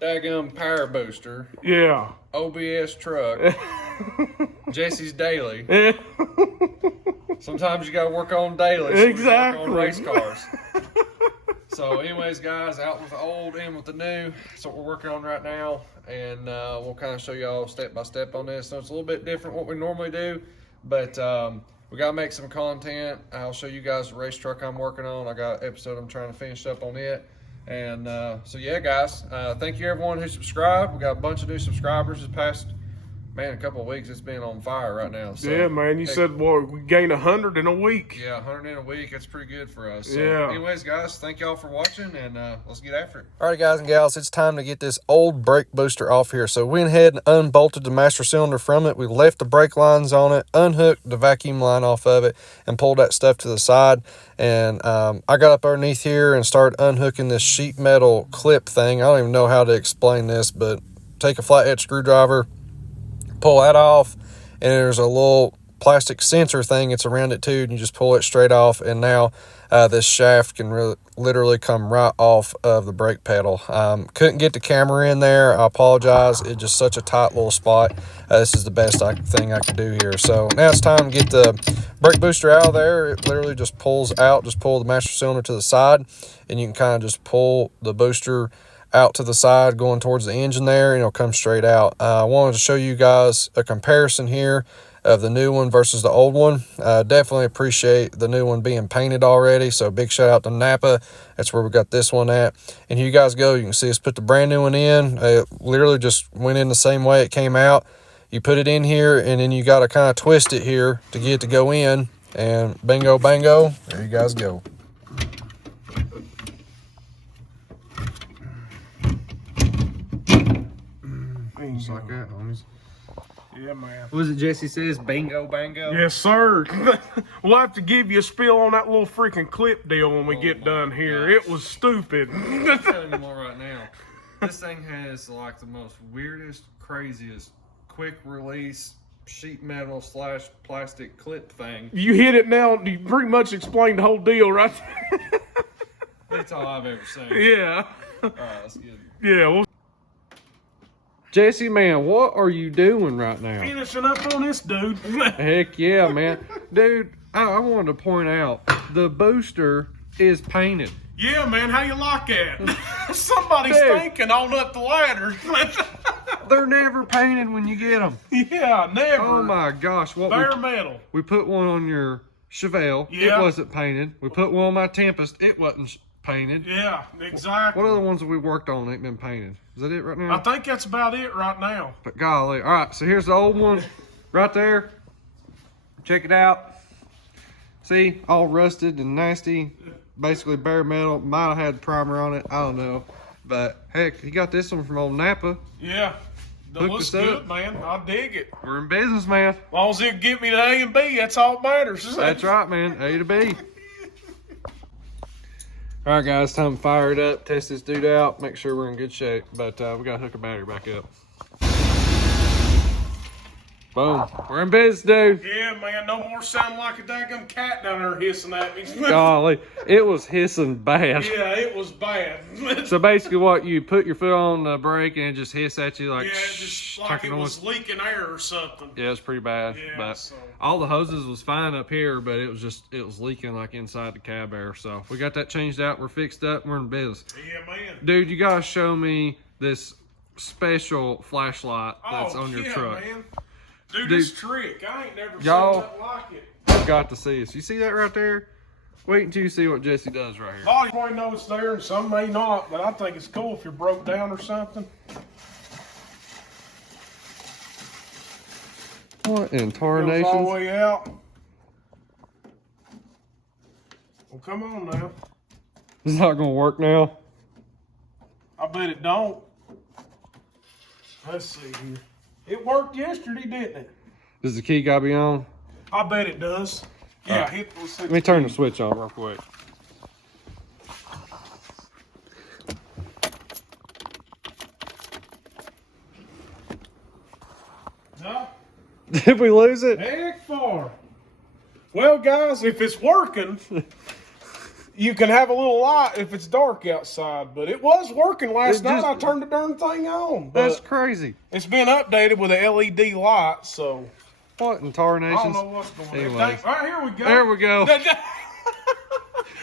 daggum power booster, Yeah. OBS truck, Jesse's daily. Sometimes you gotta work on daily, so Exactly. we work on race cars. So anyways, guys, out with the old, in with the new. That's what we're working on right now. And we'll kind of show y'all step by step on this. So it's a little bit different what we normally do, but we got to make some content. I'll show you guys the race truck I'm working on. I got an episode I'm trying to finish up on it. And so yeah, guys, thank you everyone who subscribed. We got a bunch of new subscribers this past, man, a couple of weeks. It's been on fire right now. So, yeah, man. You said, boy, we gained 100 in a week. Yeah, 100 in a week. That's pretty good for us. So, yeah. anyways, guys, thank y'all for watching, and let's get after it. All right, guys and gals, it's time to get this old brake booster off here. So, we went ahead and unbolted the master cylinder from it. We left the brake lines on it, unhooked the vacuum line off of it, and pulled that stuff to the side. And I got up underneath here and started unhooking this sheet metal clip thing. I don't even know how to explain this, but take a flathead screwdriver, pull that off, and there's a little plastic sensor thing that's around it too, and you just pull it straight off, and now this shaft can literally come right off of the brake pedal. Couldn't get the camera in there. I apologize. It's just such a tight little spot. This is the best thing I could do here. So now it's time to get the brake booster out of there. It literally just pulls out. Just pull the master cylinder to the side, and you can kind of just pull the booster out to the side going towards the engine there, and it'll come straight out. I wanted to show you guys a comparison here of the new one versus the old one. Definitely appreciate the new one being painted already, so big shout out to Napa. That's where we got this one at. And here you guys go. You can see us put the brand new one in. It literally just went in the same way it came out. You put it in here, and then you got to kind of twist it here to get it to go in, and bingo bango, there you guys go. Just like that, homies. Yeah, man. What was it Jesse says? Bingo bango? Yes, sir. We'll have to give you a spill on that little freaking clip deal when we get done here. Gosh. It was stupid. I'm telling you more right now. This thing has like the most weirdest, craziest, quick release sheet metal / plastic clip thing. You hit it now. You pretty much explained the whole deal right there. That's all I've ever seen. Yeah. All right, let's get it. Yeah, well, Jesse, man, what are you doing right now? finishing up on this dude. Heck yeah, man. Dude, I wanted to point out, the booster is painted. Yeah, man, how you like that? Somebody's Dude. thinking on up the ladder. They're never painted when you get them. Yeah, never. Oh my gosh. What Bare metal. we put one on your Chevelle. Yeah. It wasn't painted. We put one on my Tempest. It wasn't painted. Yeah, exactly. What other ones have we worked on ain't been painted? Is that it right now? I think that's about it right now. But golly. All right, so here's the old one right there. Check it out. See, all rusted and nasty. Basically bare metal. Might have had primer on it. I don't know. But heck, he got this one from old Napa. Yeah. That Hooked looks us up. good, man. I dig it. We're in business, man. As long as it get me to A and B, that's all that matters. That's right, man. A to B. All right, guys, time to fire it up, test this dude out, make sure we're in good shape. But we got to hook a battery back up. Boom. We're in business, dude. Yeah, man. No more sounding like a daggum cat down there hissing at me. Golly, it was hissing bad. Yeah, it was bad. So basically what, you put your foot on the brake and it just hiss at you like, yeah, it just like it was leaking air or something. Yeah, it's pretty bad. Yeah, but so. all the hoses was fine up here, but it was leaking like inside the cab air. So we got that changed out. We're fixed up. We're in business. Yeah, man. Dude, you gotta show me this special flashlight that's on your truck. Man. Dude, this trick, I ain't never seen Y'all- nothing like it. You've got to see this. You see that right there? Wait until you see what Jesse does right here. A lot of you probably know it's there and some may not, but I think it's cool if you're broke down or something. What in Goes all the tarnations? way out. Well, come on now. This is not gonna work now. I bet it don't. Let's see here. It worked yesterday, didn't it? Does the key gotta be on? I bet it does. Yeah, let's Let me turn the switch on real quick. No, Did we lose it? heck far. Well, guys, if it's working, you can have a little light if it's dark outside, but it was working last night. I turned the darn thing on. That's crazy. It's been updated with a LED light, so. What in tarnations? I don't know what's going on. Anyways. Right, here we go. There we go.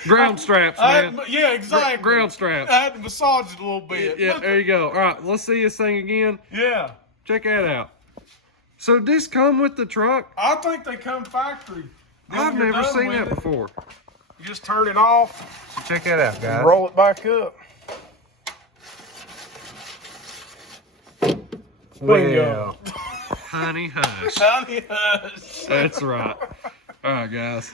Ground straps, man. Yeah, exactly. Ground straps. I had to massage it a little bit. Yeah, there you go. All right, let's see this thing again. Yeah. Check that out. So this come with the truck? I think they come factory. I've never seen that before. You just turn it off. So check that out, guys. Roll it back up. Well, honey hush. Honey hush. That's right. All right, guys.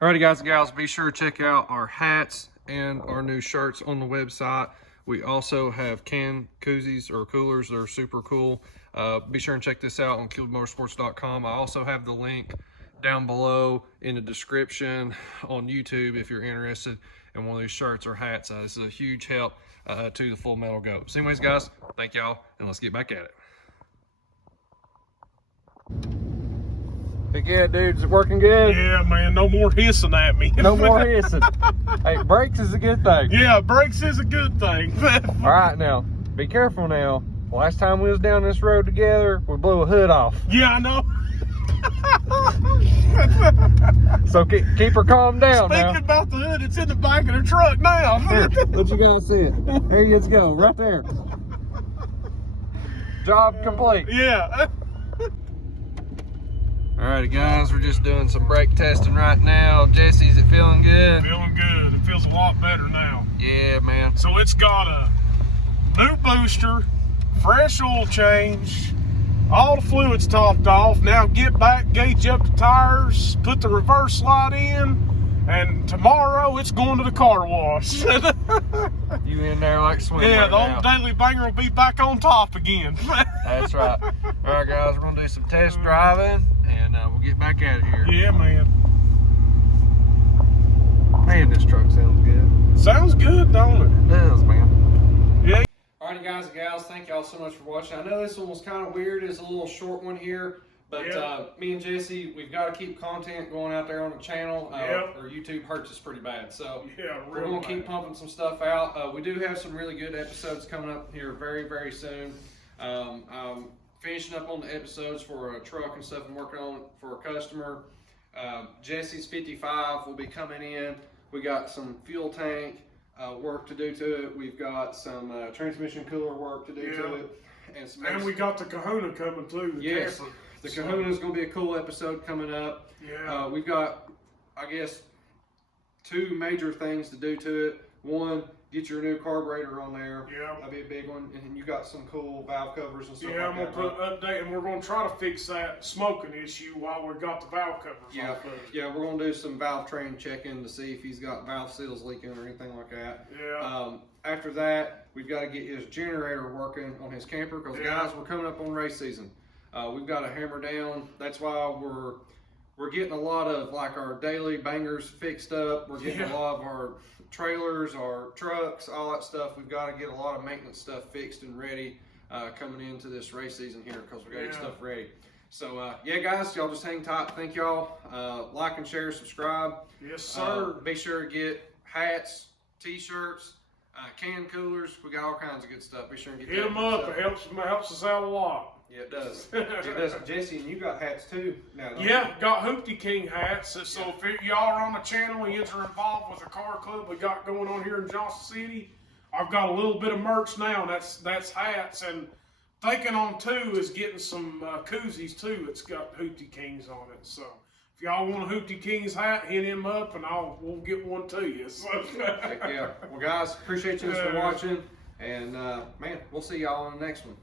Alrighty, guys and gals, be sure to check out our hats and our new shirts on the website. We also have can koozies or coolers that are super cool. Be sure and check this out on KilledMotorsports.com. I also have the link down below in the description on YouTube if you're interested in one of these shirts or hats. This is a huge help to the Full Metal Go. So anyways, guys, thank y'all, and let's get back at it. Yeah, dude, is it working good? Yeah, man, no more hissing at me. No more hissing. Hey, brakes is a good thing. Yeah, brakes is a good thing. All right, now, be careful now. Last time we was down this road together, we blew a hood off. Yeah, I know. So keep her calm down. Speaking about the hood, it's in the back of the truck now. Here, let you guys see it. There you go, right there. Job complete. Yeah. Alrighty, guys, we're just doing some brake testing right now. Jesse, is it feeling good? Feeling good. It feels a lot better now. Yeah, man. So it's got a new booster, fresh oil change, all the fluids topped off. Now get back, gauge up the tires, put the reverse slide in, and tomorrow it's going to the car wash. You in there like swimming? Yeah, the old daily banger will be back on top again. That's right. All right, guys, we're gonna do some test driving, and we'll get back at it here. Yeah, man. Man, this truck sounds good. Sounds good, don't it? It does, man. Yeah. Alrighty, guys and gals, thank y'all so much for watching. I know this one was kind of weird. It's a little short one here, but me and Jesse, we've got to keep content going out there on the channel, or YouTube hurts us pretty bad. So we're going to keep pumping some stuff out. We do have some really good episodes coming up here very, very soon. I'm finishing up on the episodes for a truck and stuff I'm working on for a customer. Jesse's 55 will be coming in. We got some fuel tank work to do to it. We've got some transmission cooler work to do to it. And we got the Kahuna coming too. Yes, the Kahuna is going to be a cool episode coming up. Yeah. We've got, I guess, two major things to do to it. One, get your new carburetor on there. Yeah. That'll be a big one. And you got some cool valve covers and stuff Yeah, like I'm going to put an update, and we're going to try to fix that smoking issue while we've got the valve covers off of it. Yeah, we're going to do some valve train checking to see if he's got valve seals leaking or anything like that. Yeah. After that, we've got to get his generator working on his camper because, guys, we're coming up on race season. We've got to hammer down. That's why we're getting a lot of like our daily bangers fixed up. We're getting a lot of our trailers, our trucks, all that stuff. We've got to get a lot of maintenance stuff fixed and ready coming into this race season here because we got to get stuff ready. So yeah, guys, y'all just hang tight. Thank y'all. Like and share, subscribe. Yes, sir. Be sure to get hats, t-shirts, can coolers. We got all kinds of good stuff. Be sure and get Hit them up. It helps us out a lot. Yeah, it does. It does. Jesse, and you got hats too now, don't you? Got Hoopty King hats. So if y'all are on the channel and you're involved with the car club we got going on here in Johnson City, I've got a little bit of merch now. That's hats, and thinking on too is getting some koozies too. It's got Hoopty Kings on it. So if y'all want a Hoopty Kings hat, hit him up, and we'll get one to you. So. Heck yeah. Well, guys, appreciate you for watching, and man, we'll see y'all on the next one.